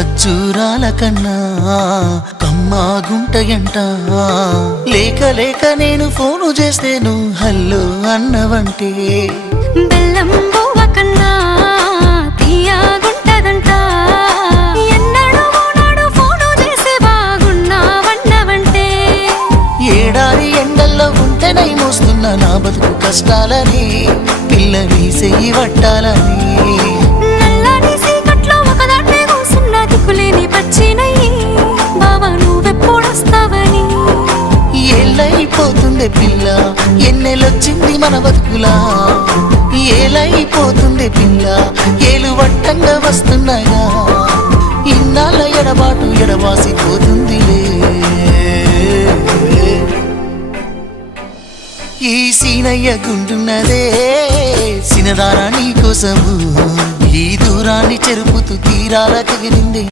ఖర్జూరాల కన్నా కమ్మాగుంటయంట. లేక లేక నేను ఫోను చేస్తే నువ్వు హల్లో అన్నవంటే బెల్లం బువ్వ కన్నా తీయగుంటదంట. ఎన్నడూ నాడు ఫోను చేసి బాగున్నావన్నవంటే ఏడాది ఎండల్లో ఉంటేనై మోస్తున్నా నా బతుకు కష్టాలని పిల్లని చెయ్యి పట్టాలని. నల్లని సీకట్లో ఒకదాన్నే కూసున్న దిక్కులేని పచ్చినయ్యి బావా నువ్వెప్పుడొస్తావని. ఏళ్ళైపోతుండే పిల్ల ఎన్నెలొచ్చింది మన బతుకులా. ఏలైపోతుండే పిల్ల ఏలు వట్టంగా వస్తున్నాయా. ఇన్నాళ్ళ ఎడబాటు ఎడవాసిపోతుందిలే. ఈ సీనయ్య గుండున్నదే సినదారా నీ కోసము. ఈ దూరాన్ని చెరుపుతూ తీరాల తెగిరింది.